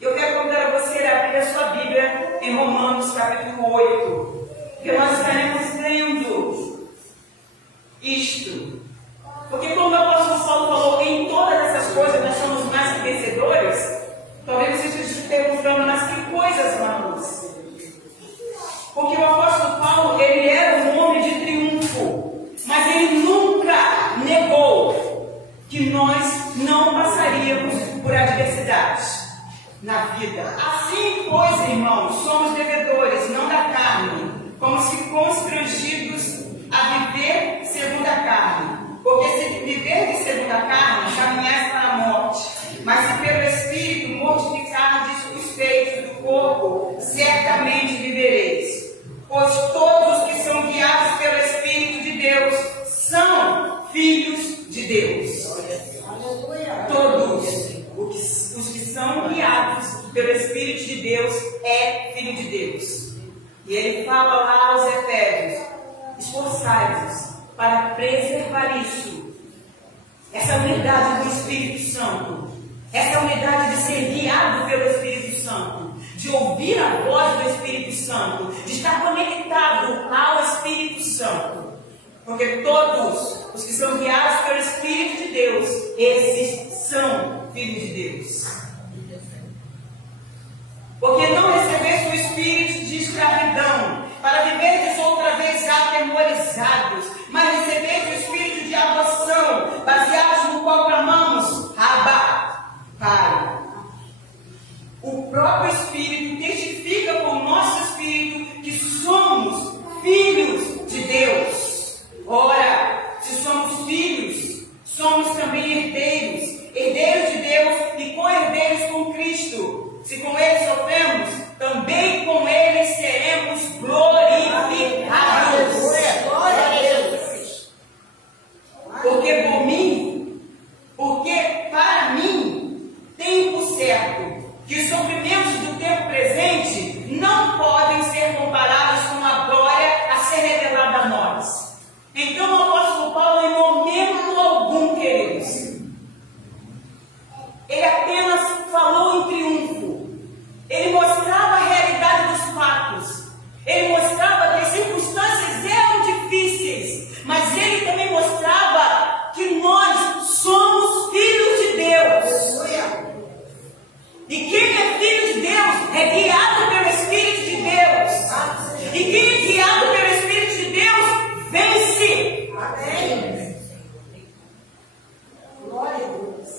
Eu quero convidar a você a abrir a sua Bíblia em Romanos capítulo 8, que nós estaremos lendo isto. Porque como o apóstolo Paulo falou, em todas essas coisas nós somos mais que vencedores. Talvez você esteja se perguntando, mas que coisas, irmãos? Porque o apóstolo Paulo, ele era um homem de triunfo, mas ele nunca negou que nós não passaríamos por adversidades na vida. Assim, pois, irmãos, somos devedores, não da carne, como se constrangidos a viver segundo a carne. Porque se viverdes segundo a carne, caminhais para a morte. Mas se pelo Espírito mortificardes os feitos do corpo, certamente vivereis. Pois todos os que são guiados pelo Espírito de Deus são filhos de Deus. Todos os que são guiados pelo Espírito de Deus é filho de Deus. E ele fala lá aos Efésios: esforçai-vos para preservar isso, essa unidade do Espírito Santo, essa unidade de ser guiado pelo Espírito Santo, de ouvir a voz do Espírito Santo, de estar conectado ao Espírito Santo. Porque todos os que são guiados pelo Espírito de Deus, esses são filhos de Deus. Porque não recebeste o espírito de escravidão, para viverdes outra vez atemorizados, mas recebeste o espírito de adoção, baseados no qual clamamos: Abba, Pai. O próprio Espírito testifica com o nosso espírito que somos filhos de Deus. Ora, se somos filhos, somos também herdeiros, herdeiros de Deus e co-herdeiros com Cristo. Se com Ele sofremos, também com Ele seremos glorificados. Glória a Deus. Porque para mim, tenho por certo que os sofrimentos do tempo presente não podem ser comparados com a glória a ser revelada a nós. Então o apóstolo Paulo, em momento algum, queridos, ele apenas falou em triunfo. Ele mostrava a realidade dos fatos. Ele mostrava que as circunstâncias eram difíceis, mas ele também mostrava que nós somos filhos de Deus. E quem é filho de Deus é guiado pelo Espírito de Deus. E quem é guiado pelo Espírito de Deus vence. Amém. Glória a Deus.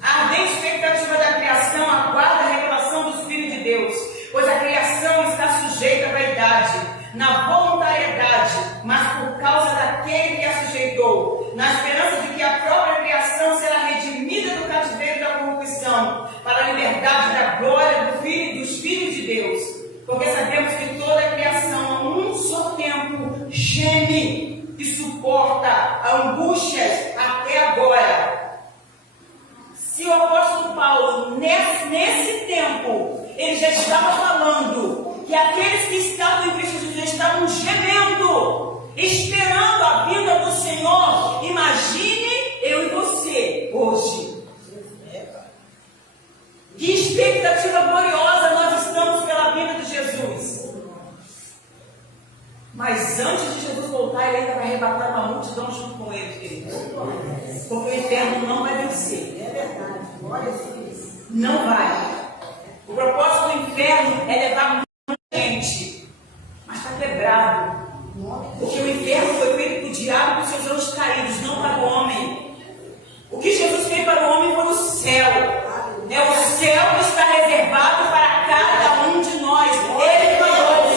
A ardente expectativa da criação aguarda a revelação dos filhos de Deus, pois a criação está sujeita à vaidade, na voluntariedade, mas por causa daquele que a sujeitou, na esperança de que a própria criação será redimida do cativeiro da corrupção, para a liberdade da glória dos filhos de Deus. Porque sabemos que toda a criação, a um só tempo, geme e suporta angústias até agora. Se o apóstolo Paulo, nesse tempo, ele já estava falando que aqueles que estavam em Cristo Jesus estavam gemendo, esperando a vinda do Senhor, imagine eu e você hoje. Que expectativa gloriosa nós estamos pela vinda de Jesus. Mas antes de Jesus voltar, ele ainda vai arrebatar uma multidão junto com ele, queridos. Porque o inferno não vai vencer. É verdade. Não vai. O propósito do inferno é levar muita gente. Mas está quebrado. Porque o inferno foi feito para o diabo e para os seus anjos caídos, não para o homem. O que Jesus fez para o homem foi o céu. É o céu que está reservado para cada um de nós. Ele falou: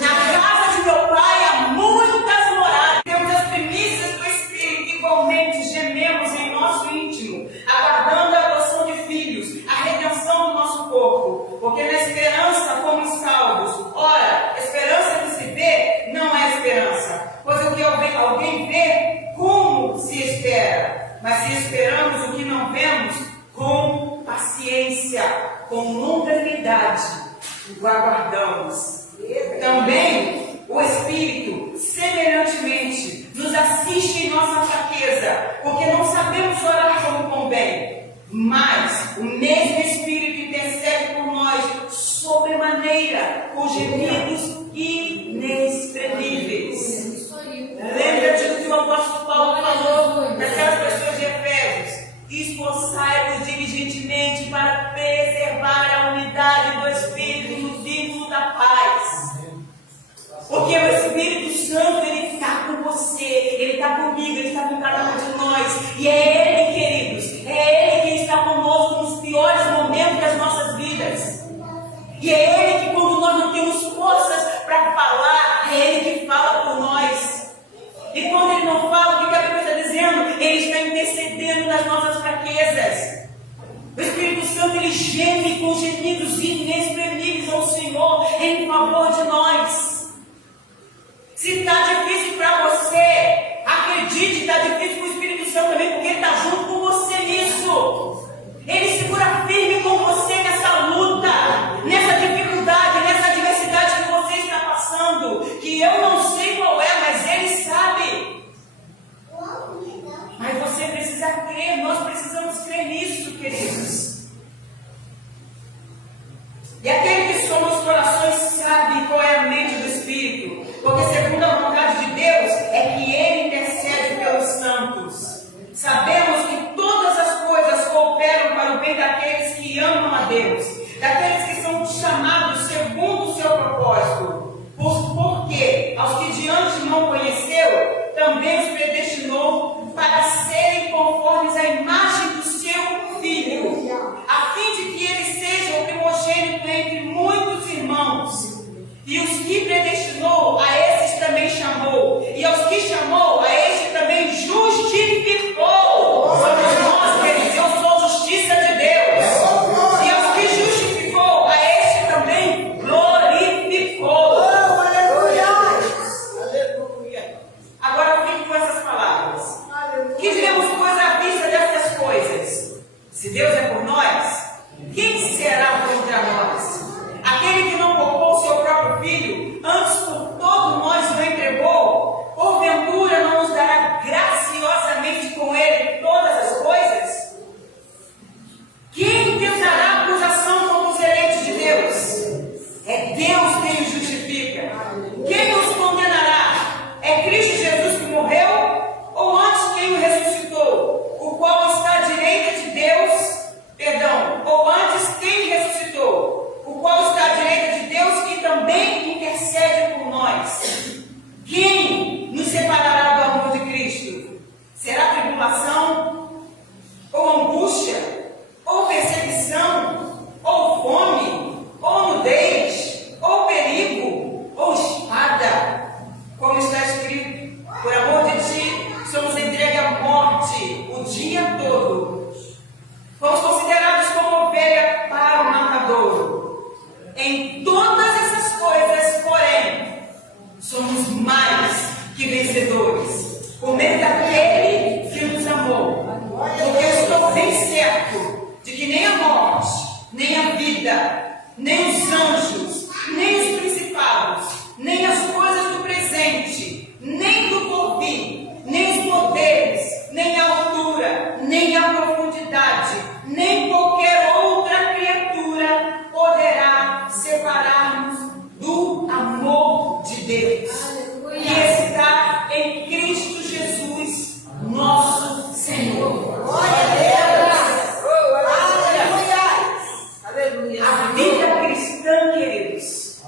na casa de meu pai há muitas moradas. Temos as primícias do Espírito. Igualmente gememos em nosso íntimo, aguardando a adoção de filhos, a redenção do nosso corpo. Porque na esperança fomos salvos. Ora, esperança que se vê não é esperança. Pois o que alguém vê, como se espera? Mas se esperamos o que não vemos, com paciência, com longanimidade, o aguardamos. Também o Espírito, semelhantemente, nos assiste em nossa fraqueza, porque não sabemos orar como convém. Mas o mesmo Espírito para preservar a unidade do Espírito no vínculo da paz. Porque o Espírito Santo, ele está com você, ele está comigo, ele está com cada um de nós. E é ele, queridos, é ele quem está conosco nos piores momentos das nossas vidas. E é ele que, quando nós não temos forças para falar, é ele que fala por nós. E quando ele não fala, o que a Bíblia está dizendo? Ele está intercedendo nas nossas fraquezas. O Espírito Santo, ele geme com gemidos inexprimíveis ao Senhor em favor de nós. Se está difícil para você, acredite, está difícil para o Espírito Santo também, porque ele está junto com você nisso. Ele segura firme com você nessa luta, nessa dificuldade, nessa adversidade que você está passando, que eu não sei qual é, mas ele sabe. Mas você precisa crer, nós precisamos crer nisso, queridos. E aquele que soma os corações sabe qual é a mente do Espírito, porque segundo a vontade de Deus é que ele intercede pelos santos. Sabemos que todas as coisas cooperam para o bem daqueles que amam a Deus, daqueles que são chamados segundo o seu propósito. Porque aos que de antemão conheceu, também os predestinou para serem conformes à imagem do seu Filho, a fim de que ele seja o primogênito entre muitos irmãos. E os que predestinou, a esses também chamou. E aos que chamou, a estes também justificou. Somos nós, queridos, eu sou a justiça de Deus. E aos que justificou, a estes também glorificou. Agora fique com essas palavras. Que diremos, pois, à vista dessas coisas? Se Deus é por nós, quem será contra nós? Aquele que não poupou seu próprio Filho, antes por todo nós o entregou, porventura não nos dará graciosamente com ele todas as coisas? Quem tentará acusação contra os eleitos de Deus? É Deus quem os justifica. Quem os condenará? É Cristo Jesus que morreu? Ou antes quem o ressuscitou? O qual está à direita de Deus? Ou antes quem ressuscitou? O qual está à direita de Deus, que também intercede por nós. Quem nos separará do amor de Cristo? Será tribulação? Ou angústia? Ou perseguição? Ou fome? Ou nudez? Ou perigo? Ou espada? Como está escrito, por amor de ti, somos entregues à morte o dia todo. Fomos considerados como ovelha para o matadouro. Em todas essas coisas, porém, somos mais que vencedores, por meio daquele que nos amou. Porque eu estou bem certo de que nem a morte, nem a vida, nem os anjos, nem os principados, nem as coisas do presente, nem do porvir, nem os poderes, nem a altura, nem a profundidade, nem qualquer outra criatura poderá separar-nos do amor de Deus, que está em Cristo Jesus, nosso Senhor. Glória a Deus! Aleluia! A vida cristã, queridos,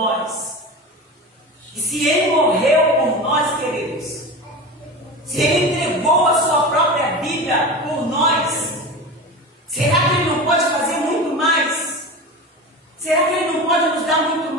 nós. E se Ele morreu por nós, queridos, se Ele entregou a sua própria vida por nós, será que Ele não pode fazer muito mais? Será que Ele não pode nos dar muito